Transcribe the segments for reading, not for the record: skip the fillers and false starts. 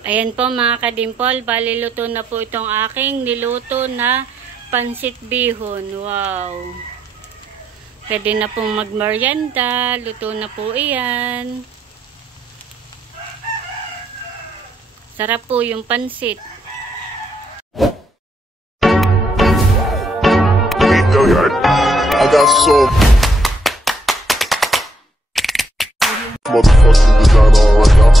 Ayan po mga kadimpol, bali luto na po itong aking niluto na pansit bihon. Wow! Pwede na pong magmerienda, luto na po iyan. Sarap po yung pansit. I got so motherfucking designer right now.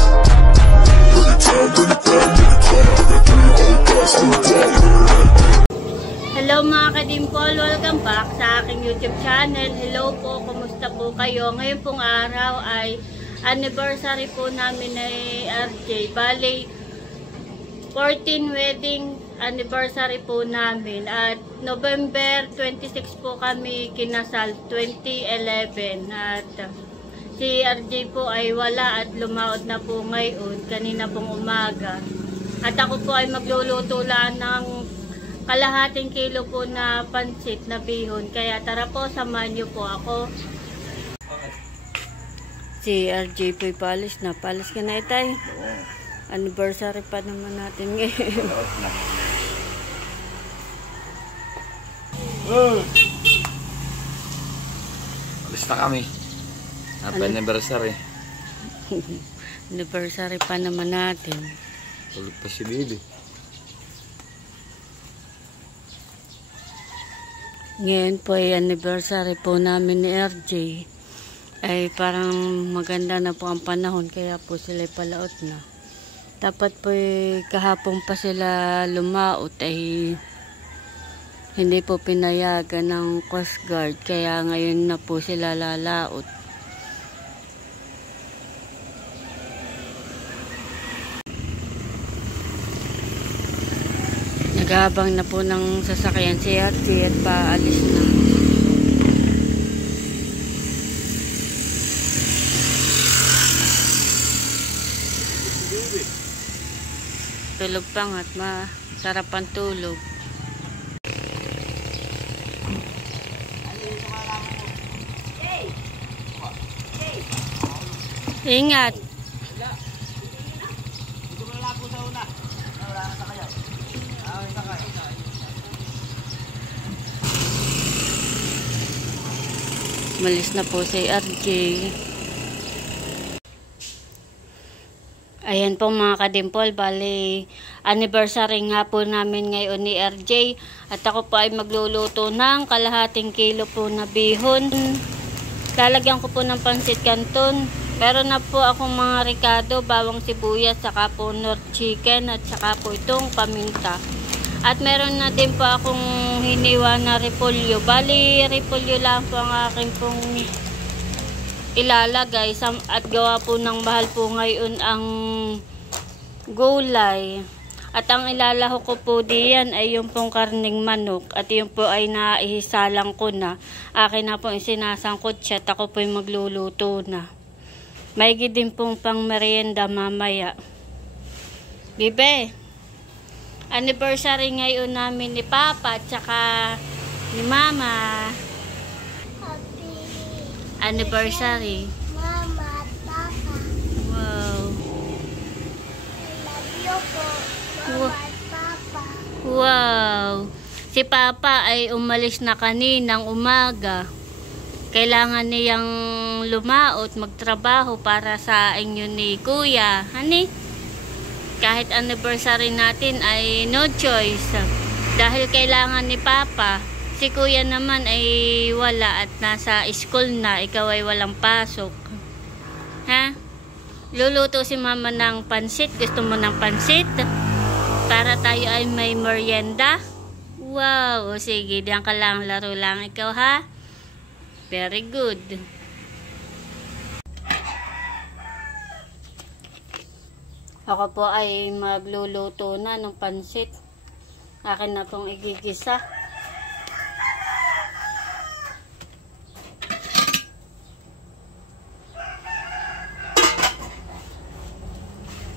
Hello mga kadimpol, welcome back sa aking YouTube channel. Hello po, kumusta po kayo? Ngayon pong araw ay anniversary po namin ni RJ. Bali, 14 wedding anniversary po namin. At November 26 po kami kinasal, 2011. At si RJ po ay wala at lumaot na po ngayon, kanina pong umaga. At ako po ay magluluto lang ng kalahating kilo po na pansit na bihon. Kaya tara po, samahan niyo po ako. Si RJ po palis na. Palis ka na itay. Anniversary pa naman natin ngayon. Alis na kami. Happy anniversary. Anniversary pa naman natin. Tulog pa si Lily. Ngayon po ay anniversary po namin ni RJ. Ay parang maganda na po ang panahon, kaya po sila palaot na. Dapat po kahapon pa sila lumaot ay hindi po pinayagan ng Coast Guard, kaya ngayon na po sila lalaot. Nagabang na po ng sasakyan si RJ at paalis na. Tulog pa nga at masarap ang tulog. Ingat. Malis na po si RJ. Ayan po mga kadimpol, bali anniversary nga po namin ngayon ni RJ. At ako po ay magluluto ng kalahating kilo po na bihon. Lalagyan ko po ng pansit canton. Meron na po akong mga ricado, bawang sibuyas, saka po North chicken at saka po itong paminta. At meron na din po akong hiniwa na repolyo. Bali, repolyo lang po ang aking pong ilalagay. At gawa po ng mahal po ngayon ang gulay. At ang ilalaho ko po diyan ay yung pong karning manok. At yung po ay naihisalang ko na. Akin na po yung sinasangkot siya at ako po yung magluluto na. Maigi din pong pang merienda mamaya. Bibe, anniversary ngayon namin ni Papa at saka ni Mama. Happy Anniversary. Mama at Papa. Wow. I love you po, Mama at Papa. Wow. Si Papa ay umalis na kaninang umaga. Kailangan niyang lumaot, magtrabaho para sa inyo ni Kuya. Honey? Kahit anniversary natin ay no choice. Dahil kailangan ni Papa. Si Kuya naman ay wala at nasa school na. Ikaw ay walang pasok. Ha? Luluto si Mama ng pansit. Gusto mo ng pansit? Para tayo ay may merienda? Wow! O sige, diyan ka lang. Laro lang ikaw, ha? Very good. Ako po ay magluluto na ng pansit. Akin na pong igigisa.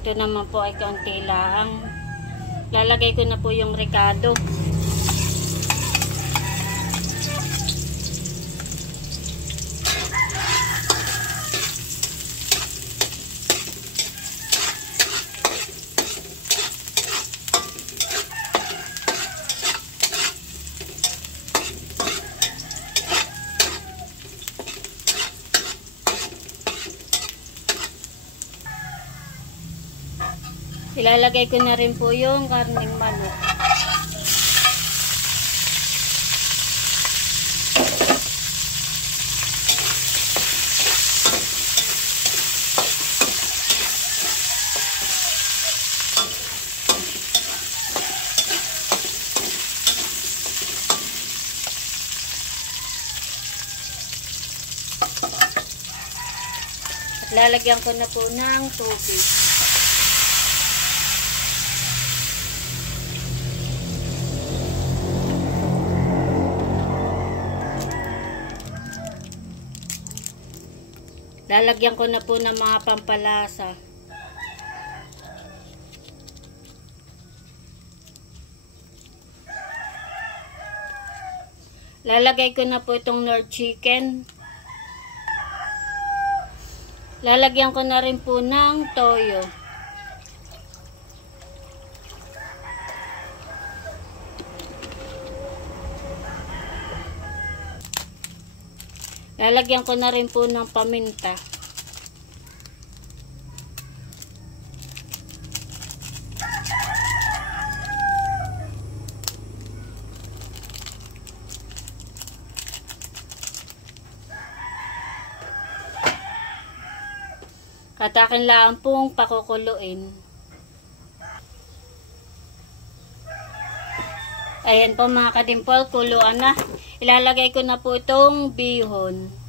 Ito naman po ay kaunti lang. Lalagay ko na po yung ricado. Ilalagay ko na rin po yung karneng manok. Lalagyan ko na po ng tubig. Lalagyan ko na po ng mga pampalasa. Lalagay ko na po itong Nor chicken. Lalagyan ko na rin po ng toyo. Lalagyan ko na rin po ng paminta. At akin lang pong pakukuluin. Ayan po mga kadimpol, kuluan na. Ilalagay ko na po itong bihon.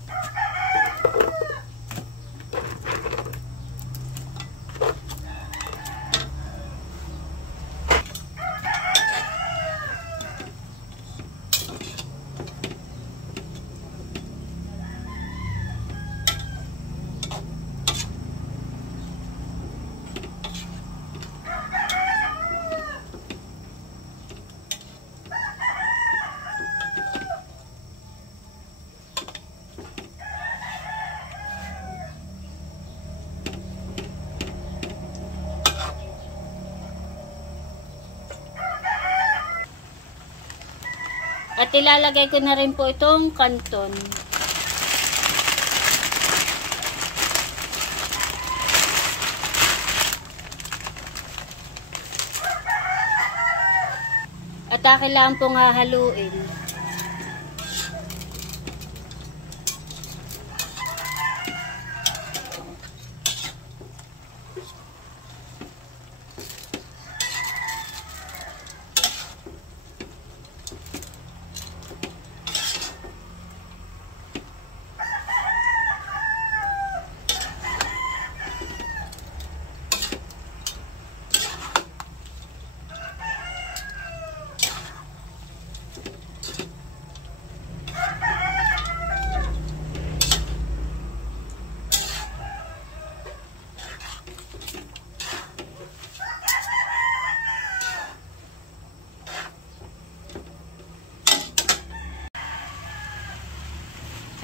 At ilalagay ko na rin po itong kanton. At akin lang pong hahaluin.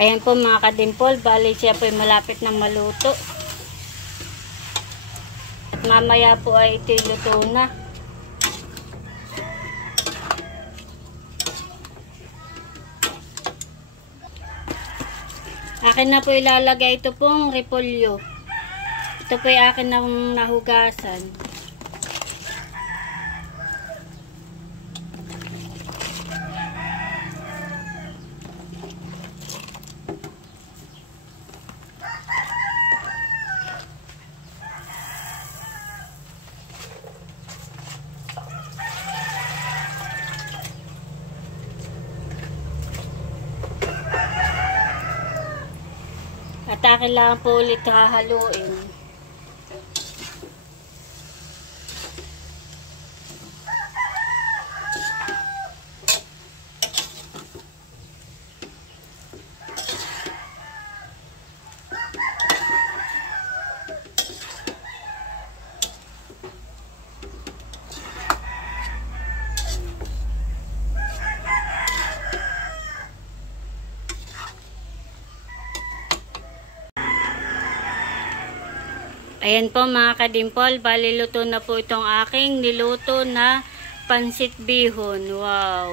Ayan po mga kadimpol, bali siya po ay malapit na maluto. At mamaya po ay itiluto na. Akin na po ilalagay ito pong repolyo. Ito po ay akin na nahugasan. At akin lang po ulit hahaluin. Ayan po mga kadimpol, bali luto na po itong aking niluto na pansit bihon. Wow!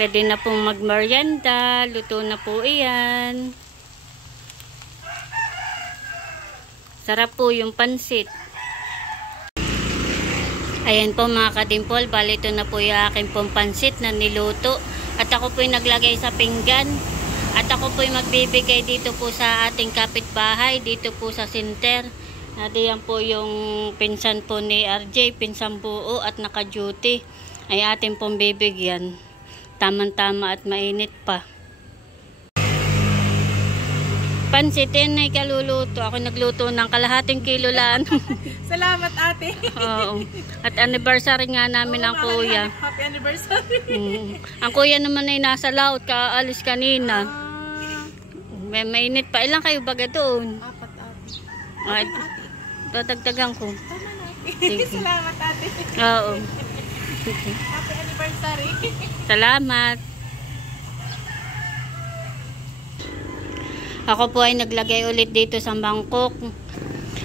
Pwede na pong magmerienda, luto na po iyan. Sarap po yung pansit. Ayan po mga kadimpol, bali ito na po yung aking pong pansit na niluto. At ako po yung naglagay sa pinggan. At ako po yung magbibigay dito po sa ating kapitbahay, dito po sa center. At yan po yung pinsan po ni RJ, pinsan buo at naka-duty. Ay ating pong bibigyan. Tamang-tama at mainit pa. Pansitin ay kaluluto. Ako nagluto ng kalahating kilo lang. Salamat ate. Oo. At anniversary nga namin ang kuya. Happy anniversary. Ang kuya naman ay nasa laot, kaalis kanina. May mainit pa. Ilan kayo baga doon? Apat ate. Ay, tatagtagan ko. Sige. Salamat ate. Oo. Happy anniversary. Salamat. Ako po ay naglagay ulit dito sa mangkok.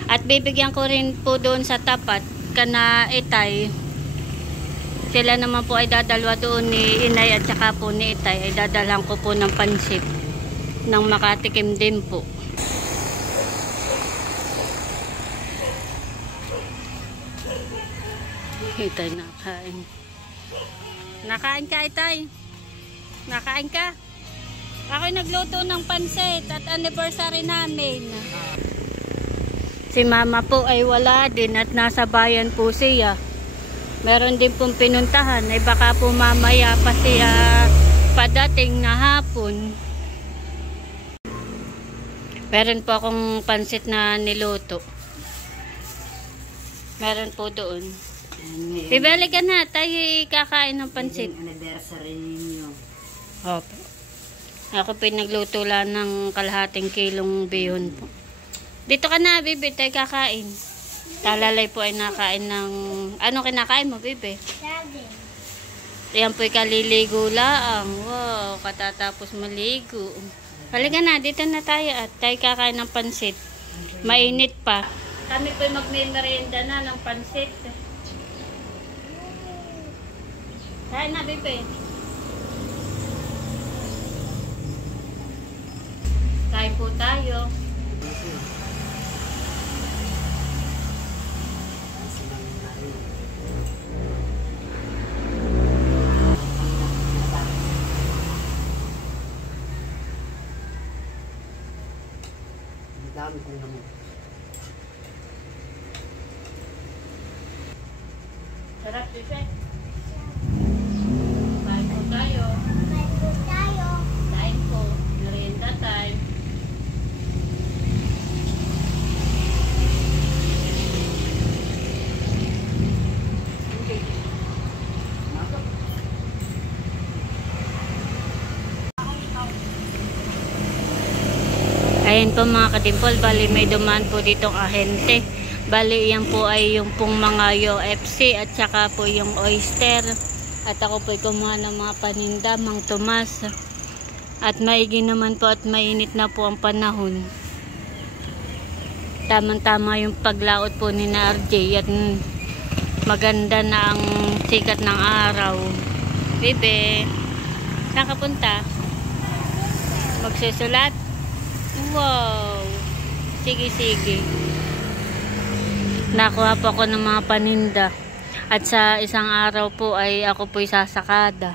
At bibigyan ko rin po doon sa tapat kana Itay. Sila naman po ay dadalwa doon ni Inay at saka po ni Itay. Ay dadalang ko po ng pansit nang makatikim din po. Itay nakain. Nakain ka Itay? Nakain ka? Ako'y nagluto ng pansit at anniversary namin. Si mama po ay wala din at nasa bayan po siya. Meron din pong pinuntahan ay baka po mamaya pa siya padating na hapon. Meron po akong pansit na niluto. Meron po doon. Bibili ka na, tayo kakain ng pansit. Anniversary ninyo. Opo. Ako po nagluto lang ng kalahating kilong bihon po. Dito ka na, Bibi, tayo kakain. Talalay po ay nakain ng... Ano kinakain mo, Bibi? Saging. Yan po ay kaliligo lang. Wow, katatapos maligo. Halika na, dito na tayo at tayo kakain ng pansit. Mainit pa. Kami po ay magmimerienda na ng pansit. Kain na, Bibi. Kain po tayo. Ang dami kong naman. Sarap, Bibi. Kain po tayo. Kain po tayo. Kain po. Merienda time. Ayan po mga kadimpol, bali may dumaan po ditong ahente. Bali yan po ay yung pong mga UFC at saka po yung oyster. At ako po ay kumuha ng mga paninda, Mang Tomas. At maigi naman po at mainit na po ang panahon. Tamang-tama yung paglaot po ni na RJ at maganda na ang sikat ng araw. Bebe, saan ka punta? Magsusulat? Wow! Sige, sige. Nakuha po ako ng mga paninda. At sa isang araw po ay ako po'y sasakada.